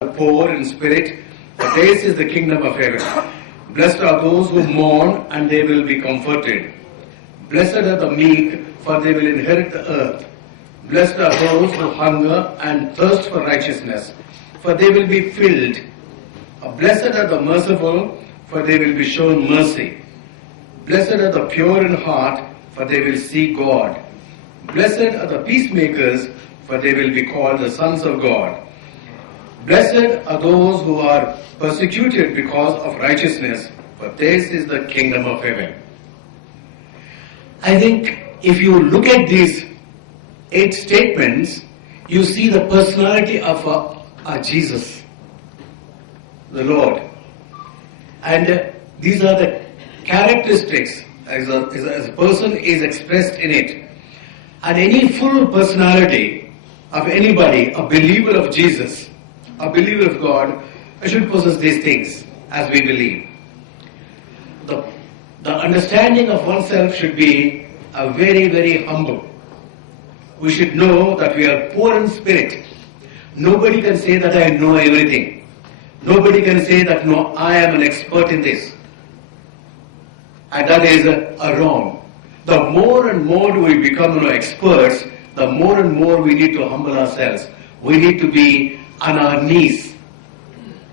poor in spirit, for theirs is the kingdom of heaven. Blessed are those who mourn, and they will be comforted. Blessed are the meek, for they will inherit the earth. Blessed are those who hunger and thirst for righteousness, for they will be filled. Blessed are the merciful, for they will be shown mercy. Blessed are the pure in heart, for they will see God. Blessed are the peacemakers, for they will be called the sons of God. Blessed are those who are persecuted because of righteousness, for theirs is the kingdom of heaven. I think if you look at these 8 statements, you see the personality of Jesus, the Lord. And these are the characteristics as a person is expressed in it. And any full personality of anybody, a believer of Jesus, a believer of God, should possess these things as we believe. The understanding of oneself should be a very, very humble. We should know that we are poor in spirit. Nobody can say that I know everything. Nobody can say that no, I am an expert in this. And that is wrong. The more and more we become experts, the more and more we need to humble ourselves. We need to be on our knees.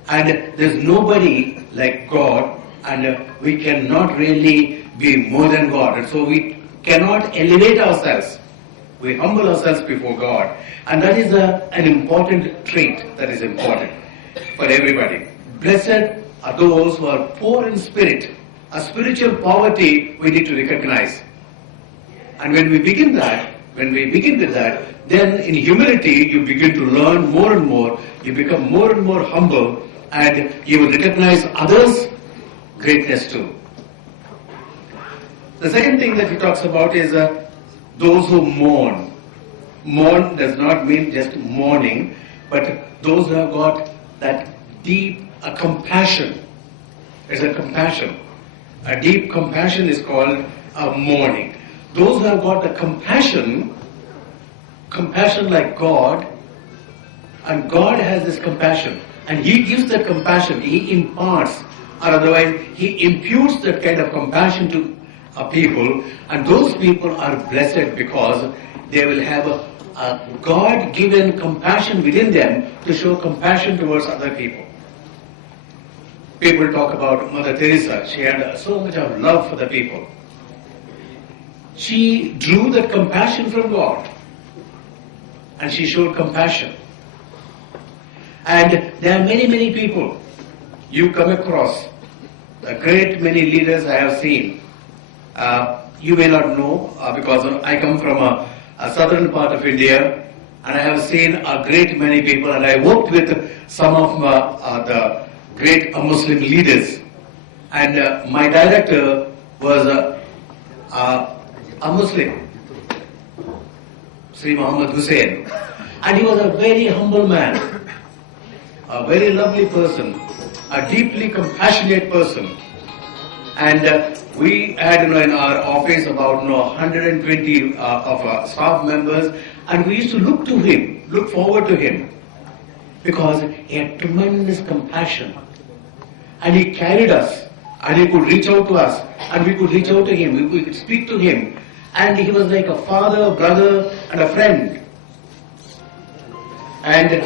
And there's nobody like God, and we cannot really be more than God. And so we cannot elevate ourselves. We humble ourselves before God. And that is an important trait that is important for everybody. Blessed are those who are poor in spirit. A spiritual poverty we need to recognize. And when we begin with that, then in humility you begin to learn more and more. You become more and more humble, and you will recognize others' greatness too. The second thing that he talks about is those who mourn. Mourn does not mean just mourning, but those who have got that deep compassion. It's a compassion. A deep compassion is called mourning. Those who have got the compassion like God, and God has this compassion, and He gives that compassion, He imparts, or otherwise He imputes that kind of compassion to people, and those people are blessed because they will have a God-given compassion within them to show compassion towards other people. People talk about Mother Teresa. She had so much of love for the people. She drew that compassion from God, and she showed compassion. And there are many, many people you come across, a great many leaders I have seen. You may not know because I come from a southern part of India, and I have seen a great many people, and I worked with some of the great Muslim leaders. And my director was a Muslim, Sri Muhammad Hussain, and he was a very humble man, a very lovely person, a deeply compassionate person. And we had in our office about 120 of staff members, and we used to look forward to him, because he had tremendous compassion, and he carried us, and he could reach out to us, and we could reach out to him, we could speak to him, and he was like a father, a brother, and a friend. And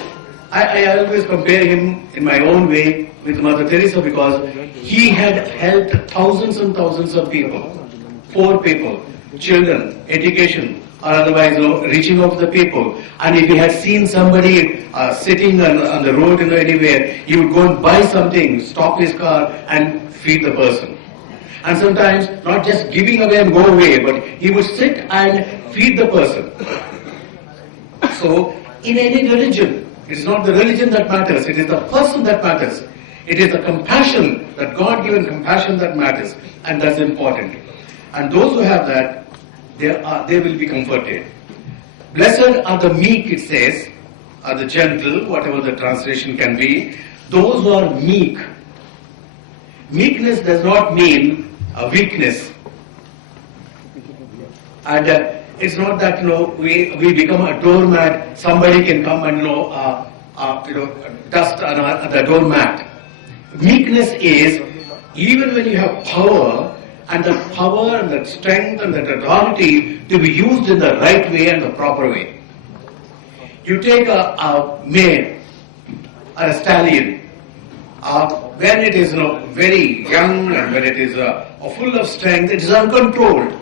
I always compare him in my own way with Mother Teresa, because he had helped thousands and thousands of people, poor people, children, education, or otherwise reaching out to the people. And if he had seen somebody sitting on the road anywhere, he would go and buy something, stop his car and feed the person. And sometimes not just giving away and go away, but he would sit and feed the person. So in any religion, it's not the religion that matters, it is the person that matters. It is the compassion, that God-given compassion that matters, and that's important. And those who have that, they will be comforted. Blessed are the meek, it says, are the gentle, whatever the translation can be. Those who are meek. Meekness does not mean a weakness. And it's not that we become a doormat. Somebody can come and dust on the doormat. Meekness is even when you have power, and the power and the strength and the authority to be used in the right way and the proper way. You take a mare or a stallion, when it is very young and when it is full of strength, it is uncontrolled.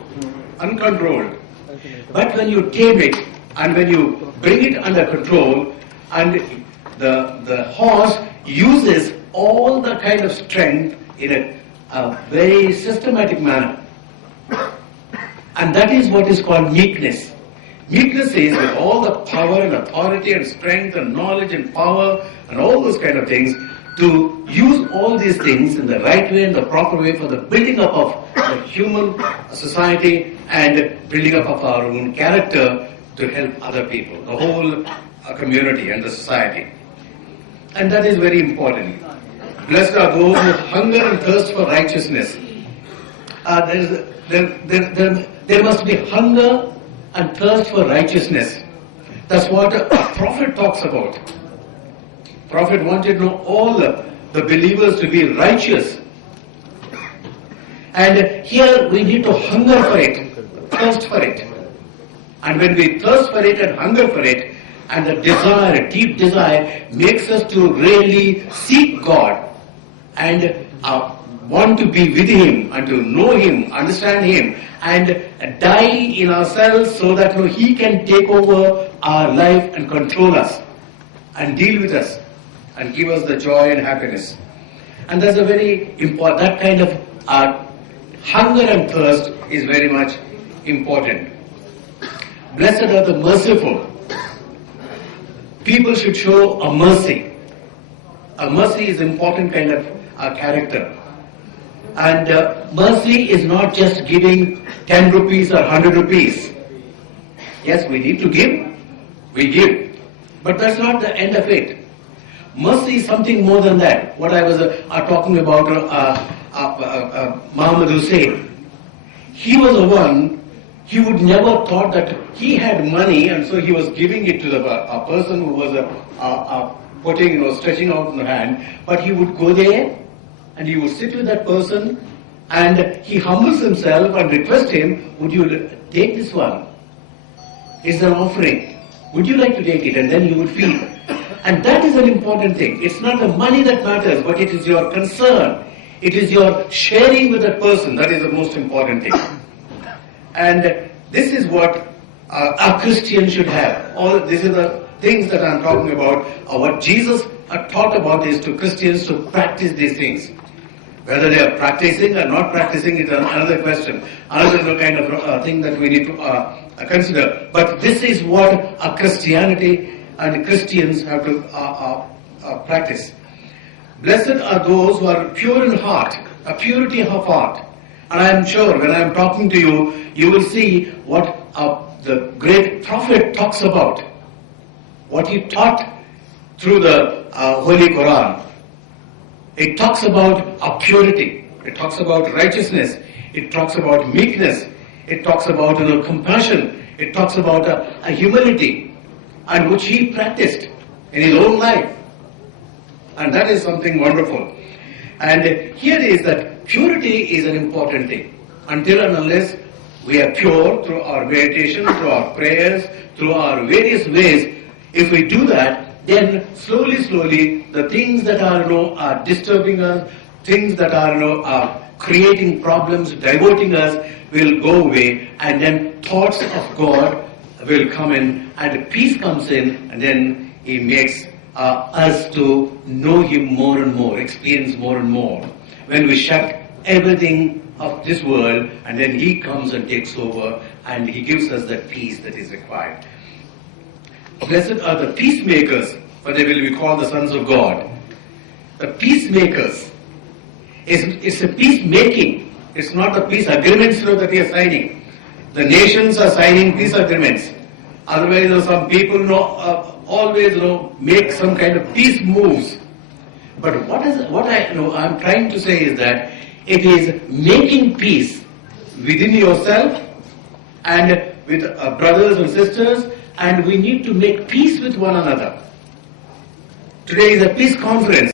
But when you tame it and when you bring it under control, and the horse uses all the kind of strength in a very systematic manner. And that is what is called meekness. Meekness is with all the power and authority and strength and knowledge and power and all those kind of things, to use all these things in the right way and the proper way for the building up of the human society and building up of our own character to help other people, the whole community and the society. And that is very important. Blessed are those who hunger and thirst for righteousness. There must be hunger and thirst for righteousness. That's what a prophet talks about. Prophet wanted all the believers to be righteous. And here we need to hunger for it, thirst for it. And when we thirst for it and hunger for it, and the desire, deep desire, makes us to really seek God and want to be with Him and to know Him, understand Him, and die in ourselves so that He can take over our life and control us and deal with us and give us the joy and happiness. And that's a very important, that kind of hunger and thirst is very much important. Blessed are the merciful. People should show a mercy. A mercy is important kind of character. And mercy is not just giving 10 rupees or 100 rupees. Yes, we need to give. We give. But that's not the end of it. Mercy is something more than that. What I was talking about Muhammad Hussain. He was the one, he would never thought that he had money and so he was giving it to a person who was putting, stretching out the hand. But he would go there and he would sit with that person and he humbles himself and request him, would you take this one? It's an offering. Would you like to take it? And then he would feel. And that is an important thing. It's not the money that matters, but it is your concern. It is your sharing with that person. That is the most important thing. And this is what a Christian should have. All these are the things that I'm talking about. What Jesus taught about is to Christians to practice these things. Whether they are practicing or not practicing is another question. Another kind of thing that we need to consider. But this is what a Christianity and Christians have to practice. Blessed are those who are pure in heart, a purity of heart. And I am sure when I am talking to you, you will see what the great prophet talks about. What he taught through the Holy Quran. It talks about a purity. It talks about righteousness. It talks about meekness. It talks about compassion. It talks about a humility. And which he practiced in his own life. And that is something wonderful. And here is that purity is an important thing. Until and unless we are pure through our meditation, through our prayers, through our various ways, if we do that, then slowly, the things that are disturbing us, things that are creating problems, diverting us, will go away, and then thoughts of God will come in, and peace comes in, and then He makes us to know Him more and more, experience more and more. When we shut everything of this world, and then He comes and takes over, and He gives us that peace that is required. Blessed are the peacemakers, for they will be called the sons of God. The peacemakers, it's a peacemaking. It's not the peace agreements that we are signing. The nations are signing peace agreements. Otherwise, some people always make some kind of peace moves. But I'm trying to say is that it is making peace within yourself and with brothers and sisters, and we need to make peace with one another. Today is a peace conference.